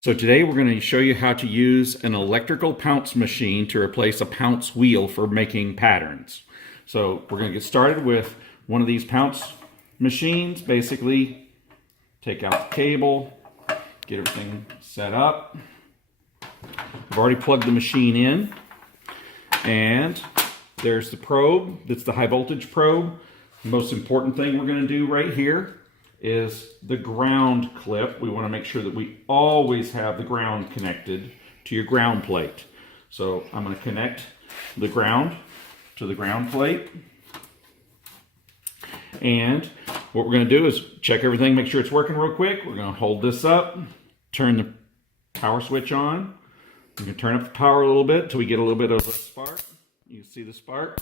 So today we're going to show you how to use an electrical pounce machine to replace a pounce wheel for making patterns. So we're going to get started with one of these pounce machines. Basically, take out the cable, get everything set up. I've already plugged the machine in, and there's the probe. That's the high voltage probe. The most important thing we're going to do right here is the ground clip. We want to make sure that we always have the ground connected to your ground plate. So I'm going to connect the ground to the ground plate. And what we're going to do is check everything, make sure it's working real quick. We're going to hold this up, turn the power switch on. We're going to turn up the power a little bit until we get a little bit of a spark. You see the spark?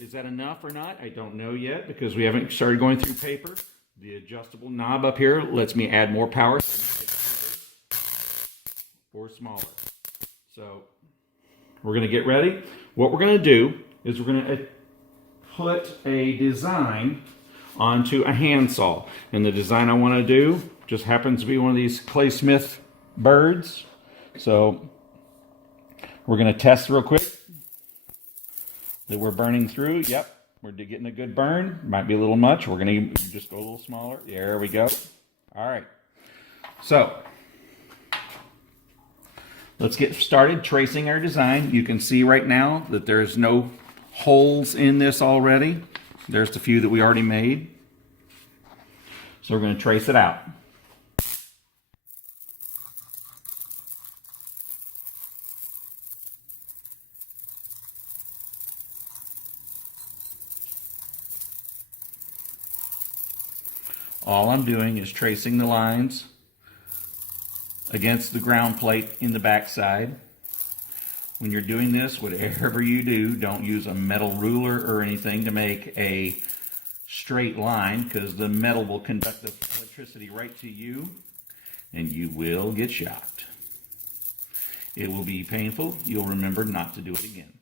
Is that enough or not? I don't know yet because we haven't started going through paper. The adjustable knob up here lets me add more power or smaller. So we're going to get ready. What we're going to do is we're going to put a design onto a handsaw. And the design I want to do just happens to be one of these Clay Smith birds. So we're going to test real quick that we're burning through. Yep, we're getting a good burn. Might be a little much. We're going to just go a little smaller. There we go. All right. So let's get started tracing our design. You can see right now that there's no holes in this already. There's the few that we already made. So we're going to trace it out. All I'm doing is tracing the lines against the ground plate in the back side. When you're doing this, whatever you do, don't use a metal ruler or anything to make a straight line, because the metal will conduct the electricity right to you and you will get shocked. It will be painful. You'll remember not to do it again.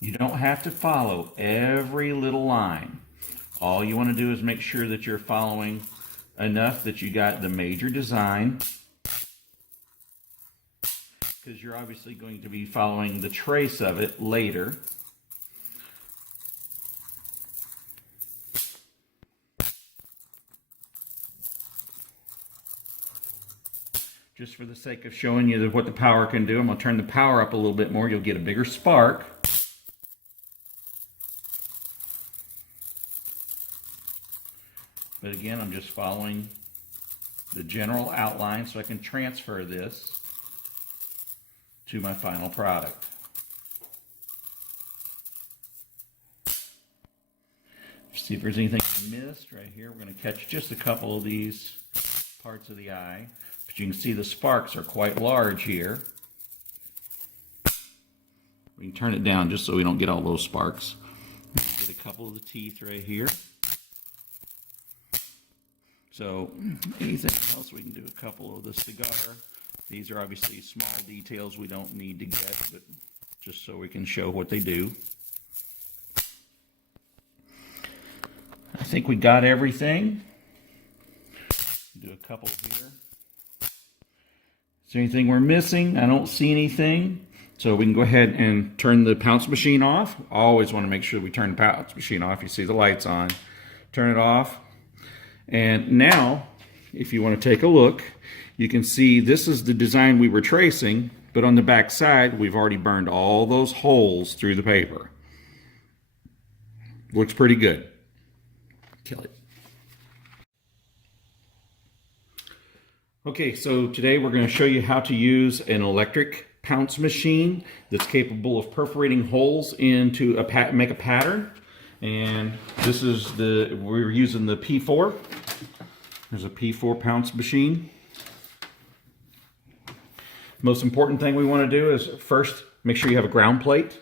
You don't have to follow every little line. All you want to do is make sure that you're following enough that you got the major design, because you're obviously going to be following the trace of it later. Just for the sake of showing you what the power can do, I'm going to turn the power up a little bit more. You'll get a bigger spark. But again, I'm just following the general outline so I can transfer this to my final product. See if there's anything I missed right here. We're going to catch just a couple of these parts of the eye. But you can see the sparks are quite large here. We can turn it down just so we don't get all those sparks. Get a couple of the teeth right here. So anything else, we can do a couple of the cigar. These are obviously small details we don't need to get, but just so we can show what they do. I think we got everything. Do a couple here. Is there anything we're missing? I don't see anything. So we can go ahead and turn the pounce machine off. Always want to make sure we turn the pounce machine off. You see the lights on. Turn it off. And now, if you want to take a look, you can see this is the design we were tracing, but on the back side, we've already burned all those holes through the paper. Looks pretty good. Kill it. Okay, so today we're going to show you how to use an electric pounce machine that's capable of perforating holes into make a pattern. And this is we're using the P4. There's a P4 pounce machine. Most important thing we want to do is first make sure you have a ground plate,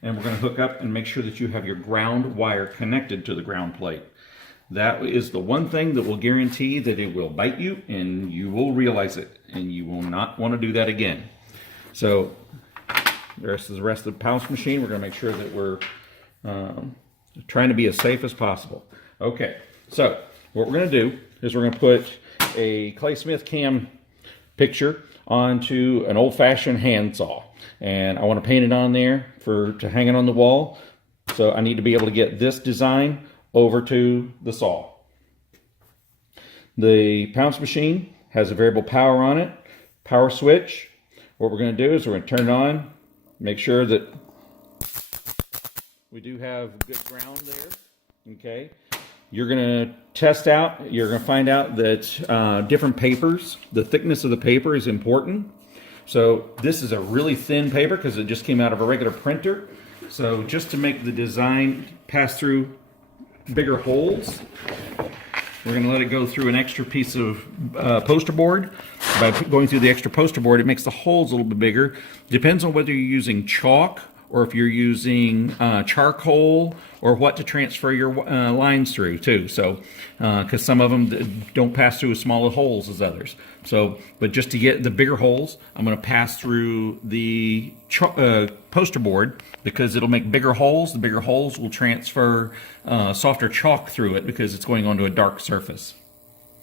and we're going to hook up and make sure that you have your ground wire connected to the ground plate. That is the one thing that will guarantee that it will bite you and you will realize it, and you will not want to do that again. So the rest of the pounce machine, we're going to make sure that we're trying to be as safe as possible. Okay, so what we're going to do is we're going to put a Clay Smith cam picture onto an old-fashioned handsaw, and I want to paint it on there to hang it on the wall. So I need to be able to get this design over to the saw. The Pounce machine has a variable power on it, power switch. What we're going to do is we're going to turn it on, make sure that we do have good ground there. Okay. You're going to test out, you're going to find out that different papers, the thickness of the paper is important. So this is a really thin paper because it just came out of a regular printer. So just to make the design pass through bigger holes, we're going to let it go through an extra piece of poster board. By going through the extra poster board, it makes the holes a little bit bigger. Depends on whether you're using chalk or if you're using charcoal, or what to transfer your lines through too. So, because some of them don't pass through as small holes as others. So, but just to get the bigger holes, I'm going to pass through the poster board because it'll make bigger holes. The bigger holes will transfer softer chalk through it because it's going onto a dark surface.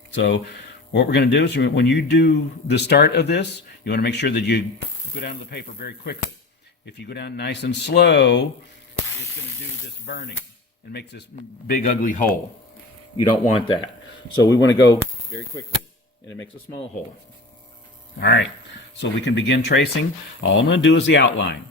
So, what we're going to do is when you do the start of this, you want to make sure that you go down to the paper very quickly. If you go down nice and slow, it's going to do this burning and make this big ugly hole. You don't want that. So we want to go very quickly, and it makes a small hole. All right, so we can begin tracing. All I'm going to do is the outline.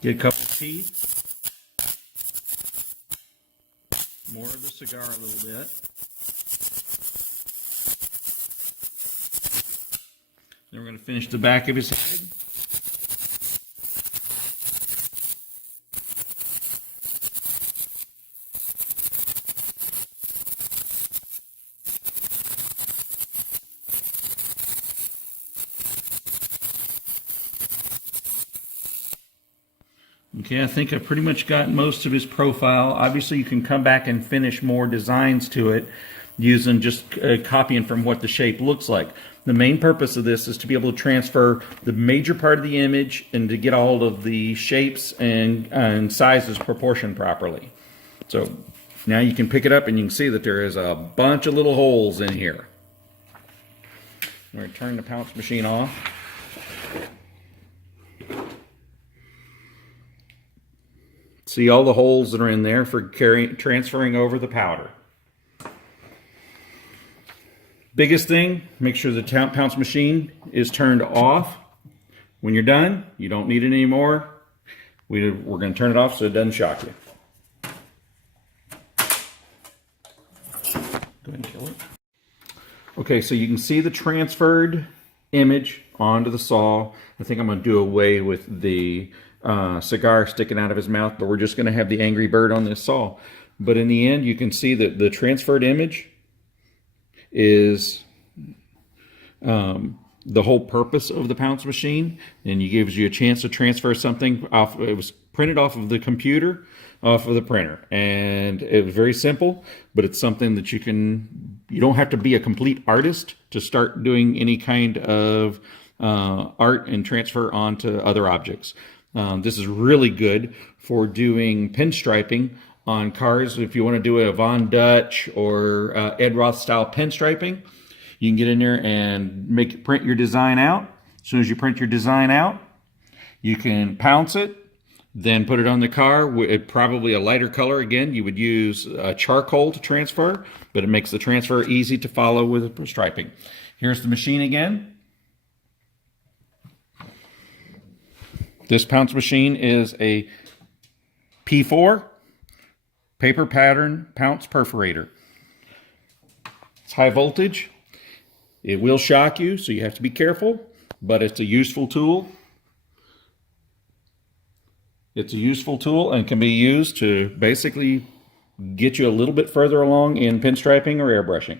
Get a couple of teeth. More of the cigar a little bit. Then we're going to finish the back of his head. Okay, I think I've pretty much got most of his profile. Obviously, you can come back and finish more designs to it using just copying from what the shape looks like. The main purpose of this is to be able to transfer the major part of the image and to get all of the shapes and sizes proportioned properly. So now you can pick it up and you can see that there is a bunch of little holes in here. I'm going to turn the Pounce machine off. See all the holes that are in there for transferring over the powder. Biggest thing, make sure the Pounce machine is turned off. When you're done, you don't need it anymore. We're going to turn it off so it doesn't shock you. Go ahead and kill it. Okay, so you can see the transferred image onto the saw. I think I'm going to do away with the cigar sticking out of his mouth, but we're just going to have the angry bird on this saw. But in the end, you can see that the transferred image is the whole purpose of the Pounce machine, and it gives you a chance to transfer something off. It was printed off of the computer, off of the printer, and it was very simple, but it's something that you don't have to be a complete artist to start doing any kind of art and transfer onto other objects. This is really good for doing pinstriping on cars. If you want to do a Von Dutch or Ed Roth style pinstriping, you can get in there and print your design out. As soon as you print your design out, you can pounce it, Then put it on the car with probably a lighter color. Again, you would use charcoal to transfer, but it makes the transfer easy to follow with striping. Here's the machine again. This Pounce machine is a P4 paper pattern Pounce perforator. It's high voltage. It will shock you, so you have to be careful, but it's a useful tool. It's a useful tool and can be used to basically get you a little bit further along in pinstriping or airbrushing.